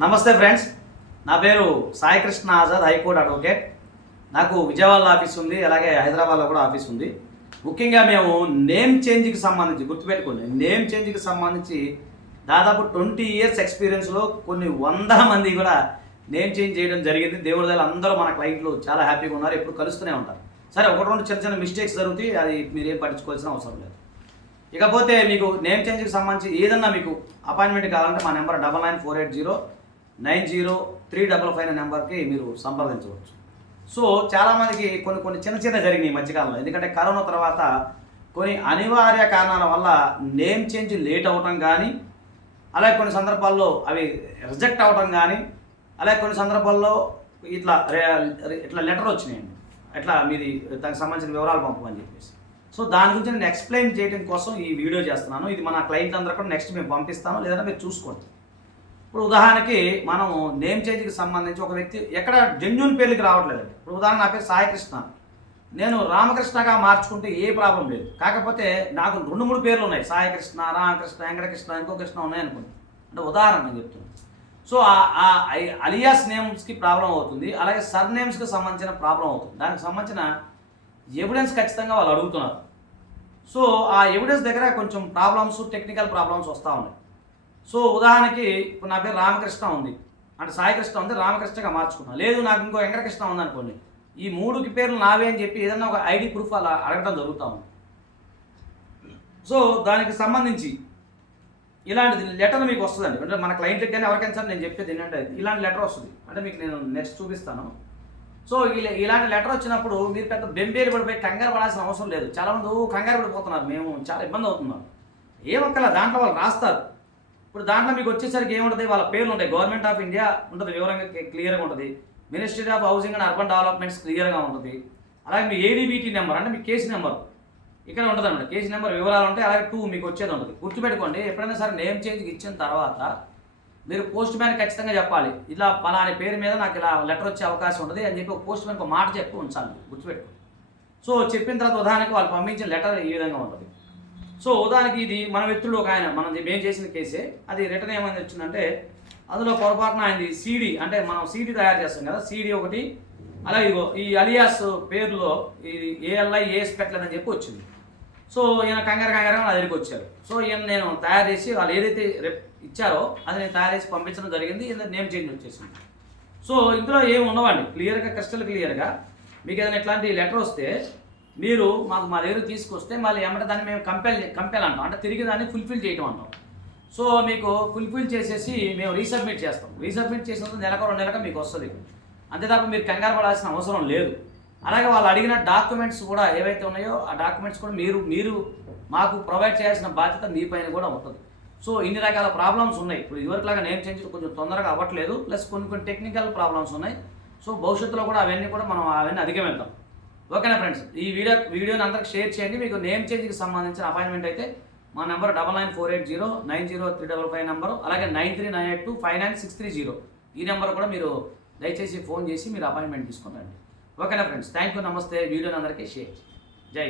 నమస్తే ఫ్రెండ్స్, నా పేరు సాయి కృష్ణ ఆజాద్, హైకోర్టు అడ్వకేట్. నాకు విజయవాడలో ఆఫీస్ ఉంది, అలాగే హైదరాబాద్లో కూడా ఆఫీస్ ఉంది. ముఖ్యంగా మేము నేమ్ చేంజ్కి సంబంధించి గుర్తుపెట్టుకోండి, నేమ్ చేంజ్కి సంబంధించి దాదాపు 20 years ఎక్స్పీరియన్స్లో కొన్ని 100 మంది కూడా నేమ్ చేంజ్ చేయడం జరిగింది. దేవుడి దయల అందరూ మన క్లయింట్లు చాలా హ్యాపీగా ఉన్నారు, ఎప్పుడు కలుస్తూనే ఉంటారు. సరే, ఒకటి రెండు చిన్న చిన్న మిస్టేక్స్ జరుగుతాయి, అది మీరేం పట్టించుకోవాల్సిన అవసరం లేదు. ఇకపోతే మీకు నేమ్ చేంజ్కి సంబంధించి ఏదన్నా మీకు అపాయింట్మెంట్ కావాలంటే మా నెంబర్ 9948090355 అనే నెంబర్కి మీరు సంప్రదించవచ్చు. సో చాలామందికి కొన్ని చిన్న చిన్న జరిగినాయి ఈ మధ్యకాలంలో. ఎందుకంటే కరోనా తర్వాత కొన్ని అనివార్య కారణాల వల్ల నేమ్ చేంజ్ లేట్ అవ్వటం కానీ, అలాగే కొన్ని సందర్భాల్లో అవి రిజెక్ట్ అవ్వటం కానీ, అలాగే కొన్ని సందర్భాల్లో ఇట్లా లెటర్ వచ్చినాయండి, ఇట్లా మీది దానికి సంబంధించిన వివరాలు పంపమని చెప్పేసి. సో దాని గురించి నేను ఎక్స్ప్లెయిన్ చేయడం కోసం ఈ వీడియో చేస్తున్నాను. ఇది మన క్లయింట్ అందరూ కూడా నెక్స్ట్ మేము పంపిస్తాము, లేదంటే మీరు చూసుకోండి. ఇప్పుడు ఉదాహరణకి మనం నేమ్ చేంజ్కి సంబంధించి ఒక వ్యక్తి ఎక్కడ జెన్యూన్ పేర్లకి రావట్లేదండి. ఇప్పుడు ఉదాహరణ నా పేరు సాయి కృష్ణ, నేను రామకృష్ణగా మార్చుకుంటే ఏ ప్రాబ్లం లేదు. కాకపోతే నాకు 2-3 పేర్లు ఉన్నాయి, సాయి కృష్ణ, రామకృష్ణ, వెంకటకృష్ణ, ఇంకో కృష్ణ ఉన్నాయి అనుకోండి. అంటే ఉదాహరణ నేను చెప్తున్నాను. సో ఆ అలియాస్ నేమ్స్కి ప్రాబ్లం అవుతుంది, అలాగే సర్ నేమ్స్కి సంబంధించిన ప్రాబ్లం అవుతుంది. దానికి సంబంధించిన ఎవిడెన్స్ ఖచ్చితంగా వాళ్ళు అడుగుతున్నారు. సో ఆ ఎవిడెన్స్ దగ్గర కొంచెం ప్రాబ్లమ్స్, టెక్నికల్ ప్రాబ్లమ్స్ వస్తూ ఉన్నాయి. సో ఉదాహరణకి ఇప్పుడు నా పేరు రామకృష్ణ ఉంది, అంటే సాయి కృష్ణ ఉంది, రామకృష్ణగా మార్చుకున్నాను. లేదు నాకు ఇంకో వెంకటకృష్ణ ఉంది అనుకోండి, ఈ 3 పేర్లు నావే అని చెప్పి ఏదన్నా ఒక ఐడి ప్రూఫ్ అలా అడగడం జరుగుతూ ఉంది. సో దానికి సంబంధించి ఇలాంటి లెటర్ మీకు వస్తుందండి. అంటే మన క్లయింట్కి కానీ ఎవరికైనా సరే నేను చెప్పేది ఏంటంటే ఇలాంటి లెటర్ వస్తుంది. అంటే మీకు నేను నెక్స్ట్ చూపిస్తాను. సో ఇలాంటి లెటర్ వచ్చినప్పుడు మీరు పెద్ద బెంబేలు పడిపోయి కంగారు పడాల్సిన అవసరం లేదు. చాలామంది కంగారు పడిపోతున్నారు, మేము చాలా ఇబ్బంది అవుతున్నాం. ఏమక్కల దాంట్లో వాళ్ళు రాస్తారు. ఇప్పుడు దాంట్లో మీకు వచ్చేసరికి ఏముంటుంది, వాళ్ళ పేర్లు ఉంటాయి. గవర్నమెంట్ ఆఫ్ ఇండియా ఉంటుంది, వివరంగా క్లియర్గా ఉంటుంది. Ministry of housing and urban developments క్లియర్గా ఉంటుంది. అలాగే మీ ఏడీబీటీ నెంబర్ అంటే మీ కేసు నెంబర్ ఇక్కడ ఉంటుంది అన్నమాట. కేసు నెంబర్ వివరాలు ఉంటాయి, అలాగే 2 మీకు వచ్చేది ఉంటుంది. గుర్తుపెట్టుకోండి, ఎప్పుడైనా సరే నేమ్ చేంజ్కి ఇచ్చిన తర్వాత మీరు పోస్ట్ మ్యాన్ ఖచ్చితంగా చెప్పాలి, ఇలా పలాని పేరు మీద నాకు ఇలా లెటర్ వచ్చే అవకాశం ఉంటుంది అని చెప్పి ఒక పోస్ట్ మ్యాన్కి ఒక మాట చెప్పి ఉంచాలి, గుర్తుపెట్టుకోండి. సో చెప్పిన తర్వాత ఉదాహరణకి వాళ్ళు పంపించిన లెటర్ ఈ విధంగా ఉంటుంది. సో ఉదాహరణకి ఇది మన వ్యక్తులు ఒక ఆయన మనం మేము చేసిన కేసే, అది రిటర్న్ ఏమైంది వచ్చిందంటే అందులో పొరపాటున ఆయనది సీడీ, అంటే మనం సీడీ తయారు చేస్తాం కదా, సీడీ ఒకటి, అలాగే ఇగో ఈ అలియాస్ పేరులో ఇది ఏఎల్ఐ ఏఎస్ పెట్టలేదని చెప్పి వచ్చింది. సో ఈయన కంగారుగా నా దగ్గరికి వచ్చారు. సో ఈయన నేను తయారు చేసి వాళ్ళు ఏదైతే ఇచ్చారో అది నేను తయారు చేసి పంపించడం జరిగింది. నేమ్ చేంజ్ వచ్చేసింది. సో ఇందులో ఏమి ఉండవండి, క్లియర్గా క్రిస్టల్ క్లియర్గా మీకు ఏదైనా ఇట్లాంటి లెటర్ వస్తే మీరు మా దగ్గర తీసుకొస్తే మళ్ళీ ఏమంటే దాన్ని మేము కంపెల్ అంటాం, అంటే తిరిగి దాన్ని ఫుల్ఫిల్ చేయటం అంటాం. సో మీకు ఫుల్ఫిల్ చేసేసి మేము రీసబ్మిట్ చేస్తాం. రీసబ్మిట్ చేసినందుకు నెలకు 2 నెలలకు మీకు వస్తుంది. అంతే తప్ప మీరు కంగారు పడాల్సిన అవసరం లేదు. అలాగే వాళ్ళు అడిగిన డాక్యుమెంట్స్ కూడా ఏవైతే ఉన్నాయో ఆ డాక్యుమెంట్స్ కూడా మీరు మాకు ప్రొవైడ్ చేయాల్సిన బాధ్యత మీ పైన కూడా ఉంటుంది. సో ఇన్ని రకాల ప్రాబ్లమ్స్ ఉన్నాయి. ఇప్పుడు ఇదివరకులాగా నేమ్ చేంజ్ కొంచెం తొందరగా అవ్వట్లేదు, ప్లస్ కొన్ని టెక్నికల్ ప్రాబ్లమ్స్ ఉన్నాయి. సో భవిష్యత్తులో కూడా అవన్నీ మనం అధిగమిద్దాం. ఓకేనా ఫ్రెండ్స్, ఈ వీడియోని అందరికి షేర్ చేయండి. మీకు నేమ్ చేంజ్కి సంబంధించిన అపాయింట్మెంట్ అయితే మా నెంబర్ 9948090355 నెంబరు, అలాగే 9398259630 ఈ నెంబర్ కూడా మీరు దయచేసి ఫోన్ చేసి మీరు అపాయింట్మెంట్ తీసుకుని రండి. ఓకేనా ఫ్రెండ్స్, థ్యాంక్ యూ, నమస్తే. వీడియోని అందరికీ షేర్. జై